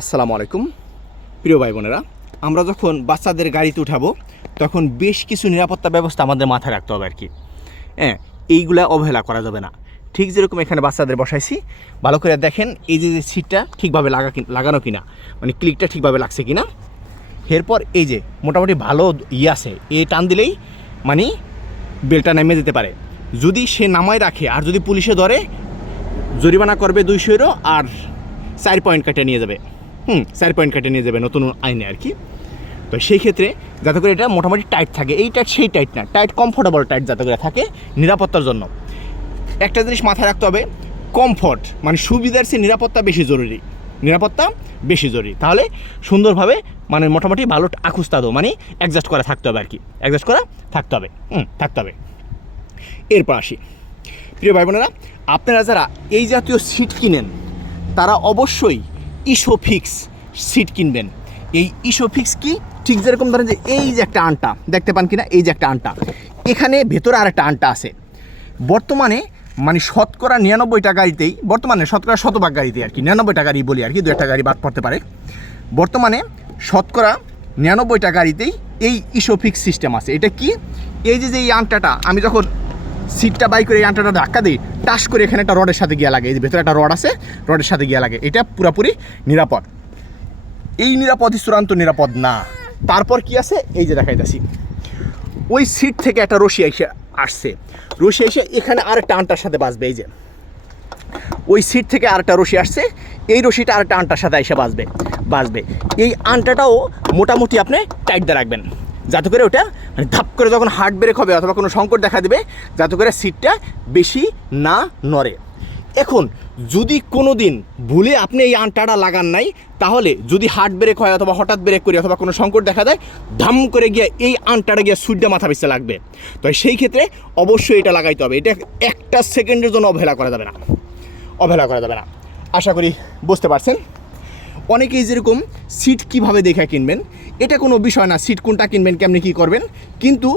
আসসালামু আলাইকুম প্রিয় ভাই বোনেরা, আমরা যখন বাচ্চাদের গাড়িতে উঠাবো তখন বেশ কিছু নিরাপত্তা ব্যবস্থা আমাদের মাথায় রাখতে হবে আর কি। হ্যাঁ, এইগুলা অবহেলা করা যাবে না। ঠিক যেরকম এখানে বাচ্চাদের বসাইছি, ভালো করে দেখেন এই যে সিটটা ঠিকভাবে লাগানো কিনা, মানে ক্লিকটা ঠিকভাবে লাগছে কিনা। এরপর এই যে মোটামুটি ভালো আছে, এই টান দিলেই মানে বেলটা নেমে যেতে পারে। যদি সে নামায় রাখে আর যদি পুলিশে ধরে, জরিমানা করবে 200 ইউরো আর 4 পয়েন্ট কাটে নিয়ে যাবে। 4 পয়েন্ট কাটে নিয়ে যাবে নতুন আইনে আর কি। তো সেই ক্ষেত্রে যাতে করে এটা মোটামুটি টাইট থাকে, এই টাইট সেই টাইট না, টাইট কমফোর্টেবল টাইট যাতে করে থাকে নিরাপত্তার জন্য। একটা জিনিস মাথায় রাখতে হবে, কমফর্ট মানে সুবিধার চেয়ে নিরাপত্তা বেশি জরুরি, নিরাপত্তা বেশি জরুরি। তাহলে সুন্দরভাবে মানে মোটামুটি ভালো আকুস্তাদো মানে অ্যাডজাস্ট করা থাকতে হবে আর কি, অ্যাডজাস্ট করা থাকতে হবে থাকতে হবে। এরপর আসি প্রিয় ভাই বোনেরা, আপনারা যারা এই জাতীয় সিট কিনেন তারা অবশ্যই ইসোফিক্স সিট কিনবেন। এই ইসোফিক্স কি, ঠিক যেরকম ধরেন যে এই যে একটা আনটা দেখতে পান কিনা, এই যে একটা আনটা, এখানে ভেতরে আর একটা আনটা আছে। বর্তমানে মানে শতকরা 99টা গাড়িতেই, বর্তমানে শতকরা 100% গাড়িতে আর কি, 99টা গাড়ি বলি আর কি, 2-1টা গাড়ি বাদ পড়তে পারে। বর্তমানে শতকরা 99টা গাড়িতেই এই ইসোফিক্স সিস্টেম আছে। এটা কি, এই যে এই আনটাটা আমি যখন সিটটা বাই করে এই আনটাটা ধাক্কা দিই, টাস করে এখানে একটা রডের সাথে গিয়ে লাগে, এই যে ভেতরে একটা রড আছে, রডের সাথে গিয়ে লাগে। এটা পুরোপুরি নিরাপদ। এই নিরাপদই চূড়ান্ত নিরাপদ না। তারপর কি আছে, এই যে দেখাইতেছি, ওই সিট থেকে একটা রশি এসে আসছে, রশি এসে এখানে আরেকটা আনটার সাথে বাজবে। এই যে ওই সিট থেকে আরেকটা রশি আসছে, এই রশিটা আরেকটা আনটার সাথে এসে বাজবে। এই আনটাটাও মোটামুটি আপনি টাইট দিয়ে রাখবেন, যাতে করে ওটা মানে ধাপ করে যখন হার্ট ব্রেক হবে অথবা কোনো সংকট দেখা দেবে, যাতে করে সিটটা বেশি না নড়ে। এখন যদি কোনো দিন ভুলে আপনি এই আনটাটা লাগান নাই, তাহলে যদি হার্ট ব্রেক হয় অথবা হঠাৎ ব্রেক করি অথবা কোনো সংকট দেখা দেয়, ধাম করে গিয়ে এই আনটাটা গিয়ে সুইটটা মাথা পিছনে লাগবে। তো সেই ক্ষেত্রে অবশ্যই এটা লাগাইতে হবে। এটা একটা সেকেন্ডের জন্য অবহেলা করা যাবে না, অবহেলা করা যাবে না। আশা করি বুঝতে পারছেন। অনেকেই যেরকম সিট কিভাবে দেখে কিনবেন, এটা কোনো বিষয় না, সিট কোনটা কিনবেন কেমনি কী করবেন, কিন্তু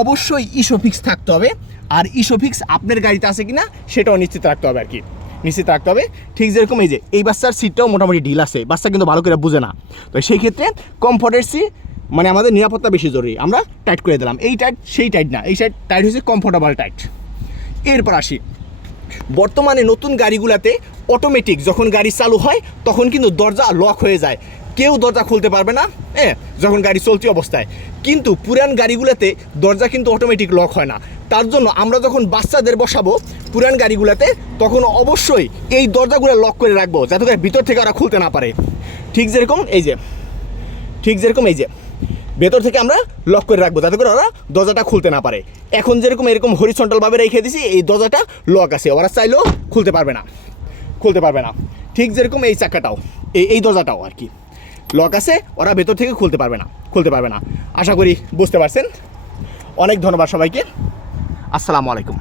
অবশ্যই ইসোফিক্স থাকতে হবে। আর ইসোফিক্স আপনার গাড়িতে আছে কিনা সেটাও নিশ্চিত রাখতে হবে আর কি, নিশ্চিত রাখতে হবে। ঠিক যেরকম এই যে এই বাচ্চার সিটটাও মোটামুটি ঢিল আছে, বাচ্চা কিন্তু ভালো করে বুঝে না। তো সেই ক্ষেত্রে কমফোর্টের মানে আমাদের নিরাপত্তা বেশি জরুরি, আমরা টাইট করে দিলাম। এই টাইট সেই টাইট না, এই টাইট হচ্ছে কমফোর্টেবল টাইট। এরপর আসি, বর্তমানে নতুন গাড়িগুলোতে অটোমেটিক যখন গাড়ি চালু হয় তখন কিন্তু দরজা লক হয়ে যায়, কেউ দরজা খুলতে পারবে না যখন গাড়ি চলতি অবস্থায়। কিন্তু পুরান গাড়িগুলোতে দরজা কিন্তু অটোমেটিক লক হয় না। তার জন্য আমরা যখন বাচ্চাদের বসাবো পুরান গাড়িগুলোতে, তখন অবশ্যই এই দরজাগুলো লক করে রাখবো, যাতে করে ভিতর থেকে ওরা খুলতে না পারে। ঠিক যেরকম এই যে ভেতর থেকে আমরা লক করে রাখবো, যাতে করে ওরা দরজাটা খুলতে না পারে। এখন যেরকম এরকম হরিজন্টালভাবে রেখে দিছি, এই দরজাটা লক আছে, ওরা চাইলেও খুলতে পারবে না। ঠিক যেরকম এই চাকাটাও, এই দরজাটাও আর কি লক আছে, ওরা ভেতর থেকে খুলতে পারবে না। আশা করি বুঝতে পারছেন। অনেক ধন্যবাদ সবাইকে। আসসালামু আলাইকুম।